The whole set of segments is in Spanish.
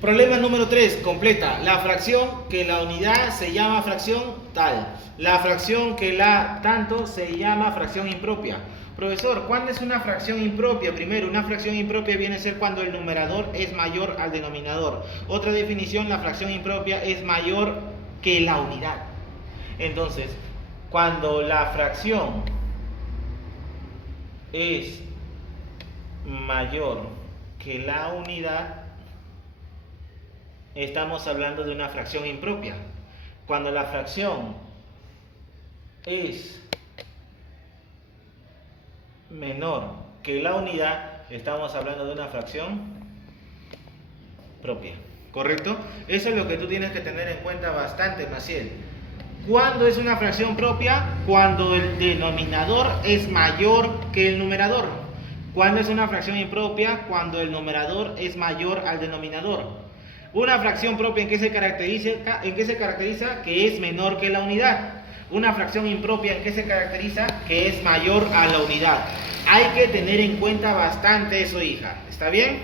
Problema número 3, completa. La fracción que la unidad se llama fracción tal. La fracción que la tanto se llama fracción impropia. Profesor, ¿cuándo es una fracción impropia? Primero, una fracción impropia viene a ser cuando el numerador es mayor al denominador. Otra definición, la fracción impropia es mayor que la unidad. Entonces, cuando la fracción es mayor que la unidad, estamos hablando de una fracción impropia. Cuando la fracción es menor que la unidad, estamos hablando de una fracción propia. ¿Correcto? Eso es lo que tú tienes que tener en cuenta bastante, Maciel. ¿Cuándo es una fracción propia? Cuando el denominador es mayor que el numerador. ¿Cuándo es una fracción impropia? Cuando el numerador es mayor al denominador. Una fracción propia, ¿en qué se caracteriza? Que es menor que la unidad. Una fracción impropia, ¿en qué se caracteriza? Que es mayor a la unidad. Hay que tener en cuenta bastante eso, hija. ¿Está bien?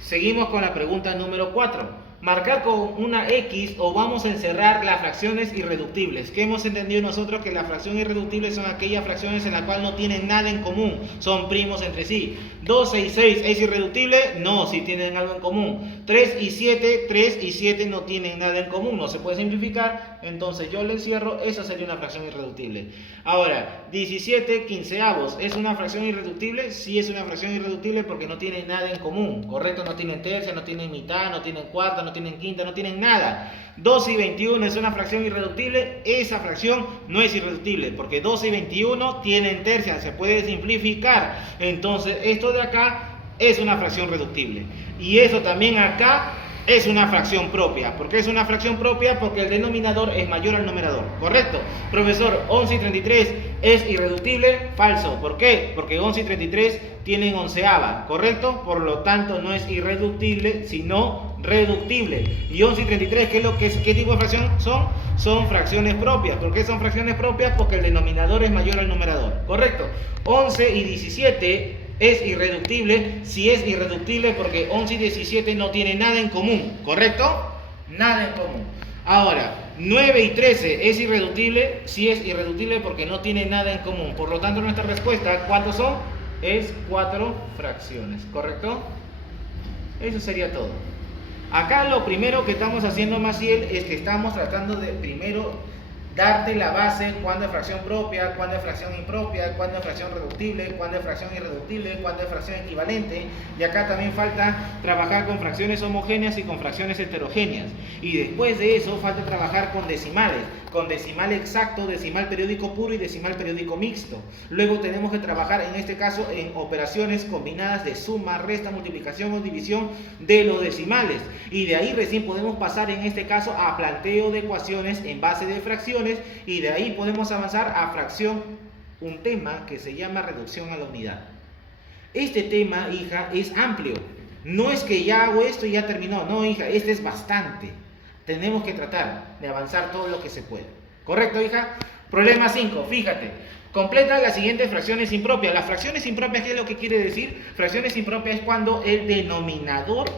Seguimos con la pregunta número 4. Marcar con una X o vamos a encerrar las fracciones irreductibles. ¿Qué hemos entendido nosotros? Que las fracciones irreductibles son aquellas fracciones en las cuales no tienen nada en común. Son primos entre sí. 12 y 6 es irreductible. No, si tienen algo en común. 3 y 7 no tienen nada en común. No se puede simplificar. Entonces yo le encierro. Esa sería una fracción irreductible. Ahora, 17 quinceavos. ¿Es una fracción irreductible? Sí, es una fracción irreductible porque no tiene nada en común. ¿Correcto? No tienen tercia, no tienen mitad, no tienen cuarta, no tienen quinta, no tienen nada. 12 y 21 es una fracción irreductible. Esa fracción no es irreductible porque 12 y 21 tienen tercia, se puede simplificar. Entonces esto de acá es una fracción reductible y eso también acá es una fracción propia. ¿Por qué es una fracción propia? Porque el denominador es mayor al numerador. ¿Correcto? Profesor, 11 y 33 es irreductible. Falso. ¿Por qué? Porque 11 y 33 tienen onceava. ¿Correcto? Por lo tanto no es irreductible, sino reductible. Y 11 y 33, ¿qué tipo de fracción son? Son fracciones propias. ¿Por qué son fracciones propias? Porque el denominador es mayor al numerador. ¿Correcto? 11 y 17 es irreductible. Si es irreductible porque 11 y 17 no tienen nada en común. ¿Correcto? Nada en común. Ahora, 9 y 13 es irreductible. Si es irreductible porque no tiene nada en común. Por lo tanto, nuestra respuesta, ¿cuántos son? Es 4 fracciones. ¿Correcto? Eso sería todo. Acá lo primero que estamos haciendo, Maciel, es que estamos tratando de primero darte la base, cuándo es fracción propia, cuándo es fracción impropia, cuándo es fracción reductible, cuándo es fracción irreductible, cuándo es fracción equivalente. Y acá también falta trabajar con fracciones homogéneas y con fracciones heterogéneas. Y después de eso falta trabajar con decimal exacto, decimal periódico puro y decimal periódico mixto. Luego tenemos que trabajar en este caso en operaciones combinadas de suma, resta, multiplicación o división de los decimales. Y de ahí recién podemos pasar en este caso a planteo de ecuaciones en base de fracciones. Y de ahí podemos avanzar a fracción, un tema que se llama reducción a la unidad. Este tema, hija, es amplio. No es que ya hago esto y ya terminó. No, hija, este es bastante. Tenemos que tratar de avanzar todo lo que se pueda. ¿Correcto, hija? Problema 5, fíjate. Completa las siguientes fracciones impropias. Las fracciones impropias, ¿qué es lo que quiere decir? Fracciones impropias es cuando el denominador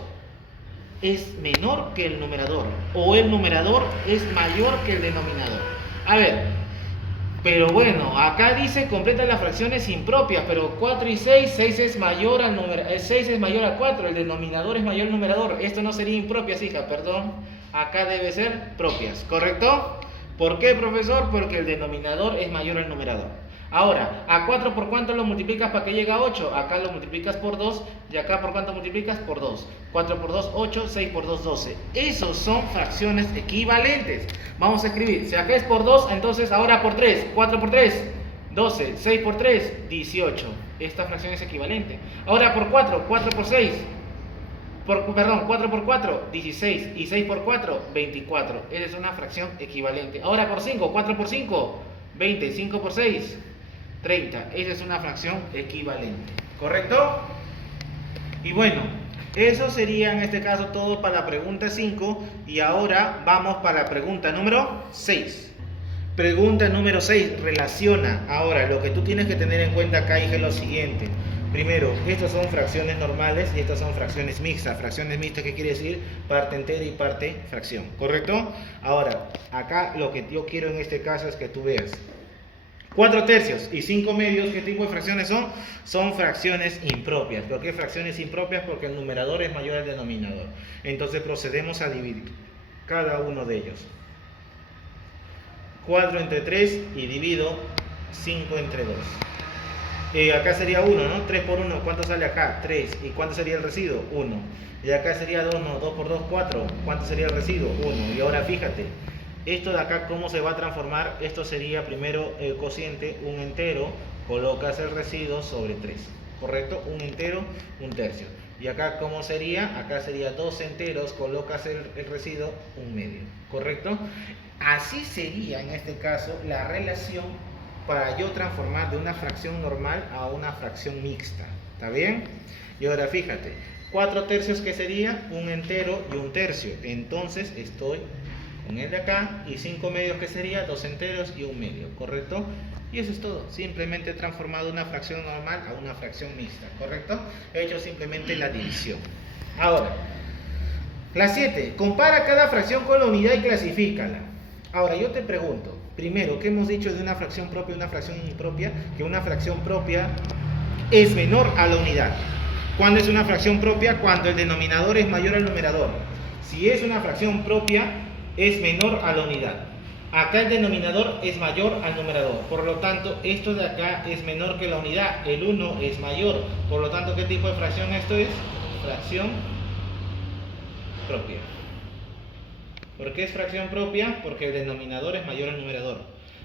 es menor que el numerador o el numerador es mayor que el denominador. A ver, pero bueno, acá dice completa las fracciones impropias, pero 4 y 6, 6 es mayor al número, 6 es mayor a 4, el denominador es mayor al numerador. Esto no sería impropias, hija, perdón. Acá debe ser propias, ¿correcto? ¿Por qué, profesor? Porque el denominador es mayor al numerador. Ahora, ¿a 4 por cuánto lo multiplicas para que llegue a 8? Acá lo multiplicas por 2 y acá por cuánto multiplicas por 2. 4 por 2, 8, 6 por 2, 12. Esos son fracciones equivalentes. Vamos a escribir, si acá es por 2, entonces ahora por 3. 4 por 3, 12. 6 por 3, 18. Esta fracción es equivalente. Ahora por 4, 4 por 6. 4 por 4, 16. Y 6 por 4, 24. Esa es una fracción equivalente. Ahora por 5, 4 por 5, 20. 5 por 6, 30. Esa es una fracción equivalente. ¿Correcto? Y bueno, eso sería en este caso todo para la pregunta 5. Y ahora vamos para la pregunta número 6. Pregunta número 6. Relaciona. Ahora, lo que tú tienes que tener en cuenta acá es lo siguiente. Primero, estas son fracciones normales y estas son fracciones mixtas. Fracciones mixtas, ¿qué quiere decir? Parte entera y parte fracción, ¿correcto? Ahora, acá lo que yo quiero en este caso es que tú veas 4 tercios y 5 medios, ¿qué tipo de fracciones son? Son fracciones impropias. ¿Por qué fracciones impropias? Porque el numerador es mayor al denominador. Entonces procedemos a dividir cada uno de ellos. 4 entre 3 y divido 5 entre 2. Acá sería 1, ¿no? 3 por 1, ¿cuánto sale acá? 3. ¿Y cuánto sería el residuo? 1. Y acá sería 2, no, 2 por 2, 4. ¿Cuánto sería el residuo? 1. Y ahora fíjate, esto de acá, ¿cómo se va a transformar? Esto sería primero el cociente, un entero, colocas el residuo sobre 3, ¿correcto? Un entero, un tercio. Y acá, ¿cómo sería? Acá sería 2 enteros, colocas el residuo, un medio, ¿correcto? Así sería, en este caso, la relación para yo transformar de una fracción normal a una fracción mixta, ¿está bien? Y ahora fíjate, 4 tercios, que sería un entero y un tercio, entonces estoy con el de acá, y 5 medios, que sería 2 enteros y un medio, ¿correcto? Y eso es todo, simplemente he transformado una fracción normal a una fracción mixta, ¿correcto? He hecho simplemente la división. Ahora, la 7, compara cada fracción con la unidad y clasifícala. Ahora yo te pregunto, primero, ¿qué hemos dicho de una fracción propia y una fracción impropia? Que una fracción propia es menor a la unidad. ¿Cuándo es una fracción propia? Cuando el denominador es mayor al numerador. Si es una fracción propia, es menor a la unidad. Acá el denominador es mayor al numerador. Por lo tanto, esto de acá es menor que la unidad. El 1 es mayor. Por lo tanto, ¿qué tipo de fracción esto es? Fracción propia. ¿Por qué es fracción propia? Porque el denominador es mayor al numerador.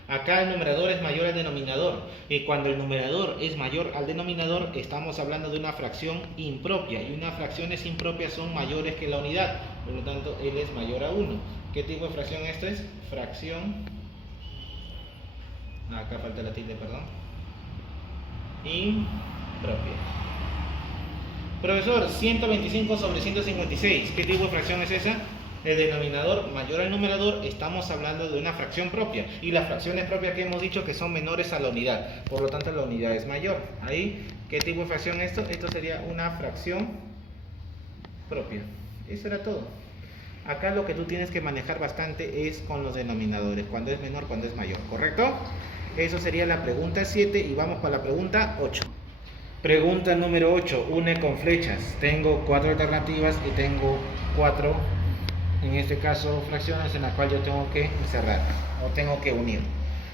Acá el numerador es mayor al denominador. Y cuando el numerador es mayor al denominador, estamos hablando de una fracción impropia. Y unas fracciones impropias son mayores que la unidad. Por lo tanto, él es mayor a 1. ¿Qué tipo de fracción esto es? Fracción. Acá falta la tilde, perdón. Impropia. Profesor, 125 sobre 156. ¿Qué tipo de fracción es esa? El denominador mayor al numerador, estamos hablando de una fracción propia. Y las fracciones propias que hemos dicho que son menores a la unidad. Por lo tanto, la unidad es mayor. Ahí, ¿qué tipo de fracción es esto? Esto sería una fracción propia. Eso era todo. Acá lo que tú tienes que manejar bastante es con los denominadores. Cuando es menor, cuando es mayor. ¿Correcto? Eso sería la pregunta 7 y vamos para la pregunta 8. Pregunta número 8. Une con flechas. Tengo 4 alternativas y tengo 4, en este caso, fracciones en las cuales yo tengo que cerrar o tengo que unir.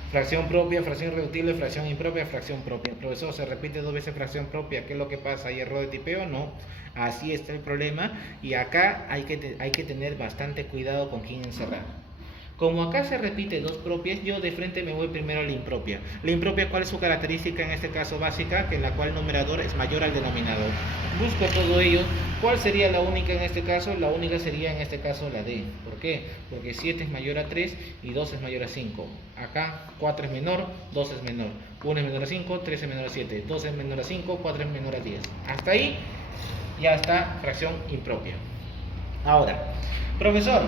Fracción propia, fracción irreductible, fracción impropia, fracción propia. Profesor, se repite 2 veces fracción propia. ¿Qué es lo que pasa? ¿Hay error de tipeo? No. Así está el problema. Y acá hay que tener bastante cuidado con quién encerrar. Como acá se repite 2 propias, yo de frente me voy primero a la impropia. La impropia, ¿cuál es su característica en este caso básica? Que en la cual el numerador es mayor al denominador. Busco todo ello. ¿Cuál sería la única en este caso? La única sería en este caso la D. ¿Por qué? Porque 7 es mayor a 3 y 2 es mayor a 5. Acá 4 es menor, 2 es menor. 1 es menor a 5, 3 es menor a 7. 2 es menor a 5, 4 es menor a 10. Hasta ahí ya está fracción impropia. Ahora, profesor,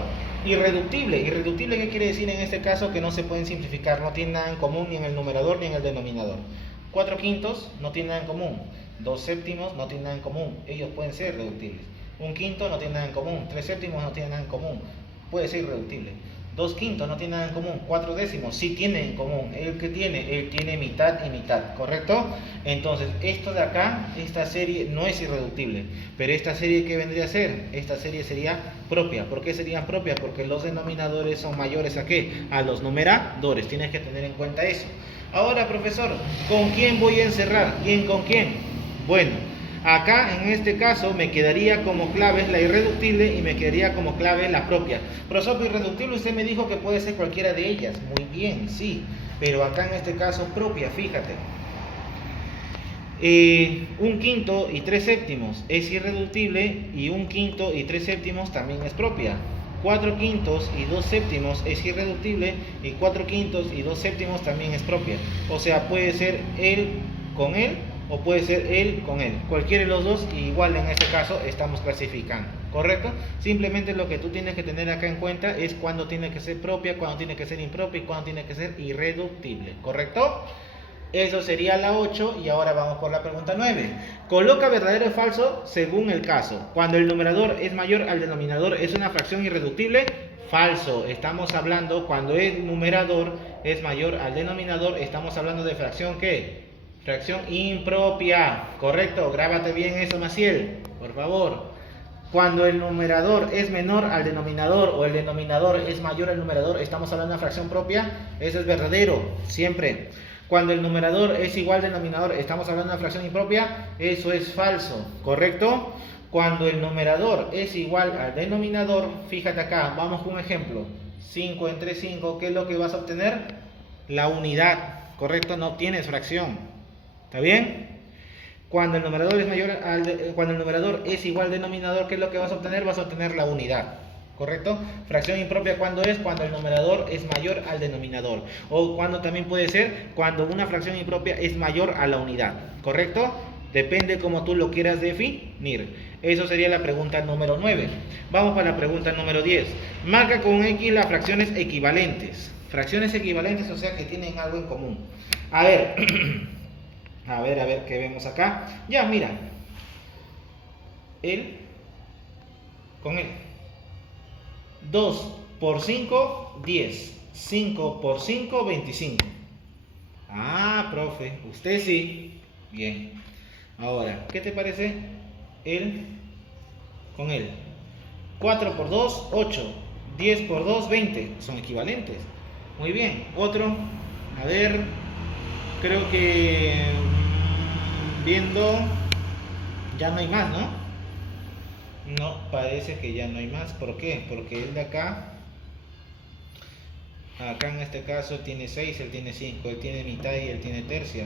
irreductible. ¿Irreductible qué quiere decir en este caso? Que no se pueden simplificar, no tienen nada en común ni en el numerador ni en el denominador. 4 quintos no tienen nada en común. 2 séptimos no tienen nada en común. Ellos pueden ser irreductibles. 1 quinto no tiene nada en común. 3 séptimos no tienen nada en común. Puede ser irreductible. 2 quintos no tienen nada en común. 4 décimos sí tienen en común. ¿El que tiene? Él tiene mitad y mitad, ¿correcto? Entonces, esto de acá, esta serie no es irreductible. Pero esta serie, ¿qué vendría a ser? Esta serie sería propia. ¿Por qué sería propia? Porque los denominadores son mayores ¿a qué? A los numeradores. Tienes que tener en cuenta eso. Ahora, profesor, ¿con quién voy a encerrar? ¿Quién con quién? Bueno, acá en este caso me quedaría como clave la irreductible y me quedaría como clave la propia. Profesor, irreductible usted me dijo que puede ser cualquiera de ellas. Muy bien, sí. Pero acá en este caso propia, fíjate. 1 quinto y 3 séptimos es irreductible y 1 quinto y 3 séptimos también es propia. 4 quintos y 2 séptimos es irreductible y 4 quintos y 2 séptimos también es propia. O sea, puede ser él con él o puede ser él con él. Cualquiera de los dos, igual en este caso estamos clasificando, ¿correcto? Simplemente lo que tú tienes que tener acá en cuenta es cuándo tiene que ser propia, cuándo tiene que ser impropia y cuándo tiene que ser irreductible, ¿correcto? Eso sería la 8 y ahora vamos por la pregunta 9. Coloca verdadero o falso según el caso. Cuando el numerador es mayor al denominador, ¿es una fracción irreductible? Falso. Estamos hablando cuando el numerador es mayor al denominador, estamos hablando de fracción ¿qué? Fracción impropia. Correcto, grábate bien eso, Maciel, por favor. Cuando el numerador es menor al denominador o el denominador es mayor al numerador, estamos hablando de una fracción propia. Eso es verdadero, siempre. Cuando el numerador es igual al denominador, estamos hablando de una fracción impropia. Eso es falso, ¿correcto? Cuando el numerador es igual al denominador, fíjate acá, vamos con un ejemplo. 5 entre 5, ¿qué es lo que vas a obtener? La unidad, ¿correcto? No tienes fracción. ¿Está bien? Cuando el numerador es cuando el numerador es igual al denominador, ¿qué es lo que vas a obtener? Vas a obtener la unidad. ¿Correcto? Fracción impropia, ¿cuándo es? Cuando el numerador es mayor al denominador. O cuando también puede ser cuando una fracción impropia es mayor a la unidad. ¿Correcto? Depende como tú lo quieras definir. Eso sería la pregunta número 9. Vamos para la pregunta número 10. Marca con X las fracciones equivalentes. Fracciones equivalentes, o sea que tienen algo en común. A ver, a ver, ¿qué vemos acá? Ya, mira. Él con él. 2 por 5, 10. 5 por 5, 25. Ah, profe, usted sí. Bien. Ahora, ¿qué te parece él con él? 4 por 2, 8. 10 por 2, 20. Son equivalentes. Muy bien. Otro. A ver. Creo que viendo ya no hay más, ¿no? No, parece que ya no hay más. ¿Por qué? Porque el de acá en este caso tiene 6, él tiene 5, él tiene mitad y él tiene tercia.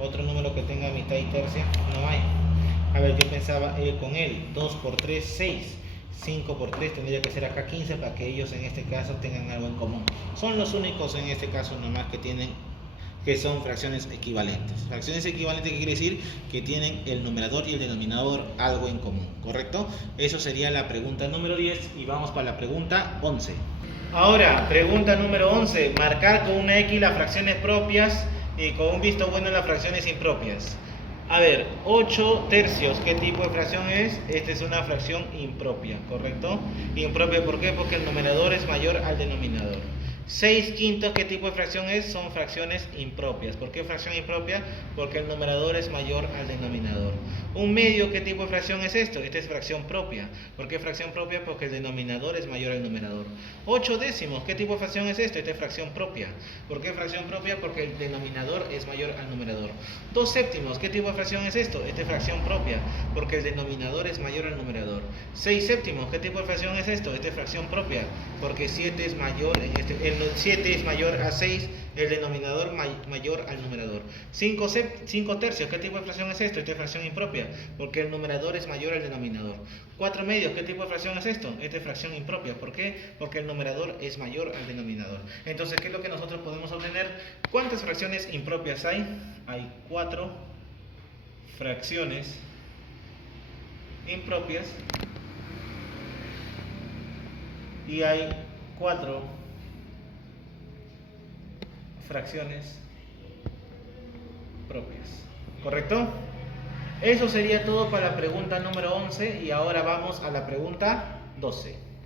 Otro número que tenga mitad y tercia no hay. A ver, yo pensaba con él, 2 por 3, 6. 5 por 3 tendría que ser acá 15 para que ellos en este caso tengan algo en común. Son los únicos en este caso nomás que son fracciones equivalentes. Fracciones equivalentes, ¿qué quiere decir? Que tienen el numerador y el denominador algo en común, ¿correcto? Eso sería la pregunta número 10 y vamos para la pregunta 11. Ahora, pregunta número 11. Marcar con una X las fracciones propias y con un visto bueno las fracciones impropias. A ver, 8 tercios, ¿qué tipo de fracción es? Esta es una fracción impropia, ¿correcto? Impropia, ¿por qué? Porque el numerador es mayor al denominador. 6 quintos, ¿qué tipo de fracción es? Son fracciones impropias. ¿Por qué fracción impropia? Porque el numerador es mayor al denominador. Un medio, ¿qué tipo de fracción es esto? Esta es fracción propia. ¿Por qué fracción propia? Porque el denominador es mayor al numerador. 8 décimos, ¿qué tipo de fracción es esto? Esta es fracción propia. ¿Por qué fracción propia? Porque el denominador es mayor al numerador. 2 séptimos, ¿qué tipo de fracción es esto? Esta es fracción propia. Porque el denominador es mayor al numerador. 6 séptimos, ¿qué tipo de fracción es esto? Esta es fracción propia. Porque 7 es mayor en el 7 es mayor a 6, el denominador mayor al numerador. 5 tercios, ¿qué tipo de fracción es esto? Esta es fracción impropia, porque el numerador es mayor al denominador. 4 medios, ¿qué tipo de fracción es esto? Esta es fracción impropia, ¿por qué? Porque el numerador es mayor al denominador. Entonces, ¿qué es lo que nosotros podemos obtener? ¿Cuántas fracciones impropias hay? Hay 4 fracciones impropias y hay 4 fracciones propias. ¿Correcto? Eso sería todo para la pregunta número 11 y ahora vamos a la pregunta 12.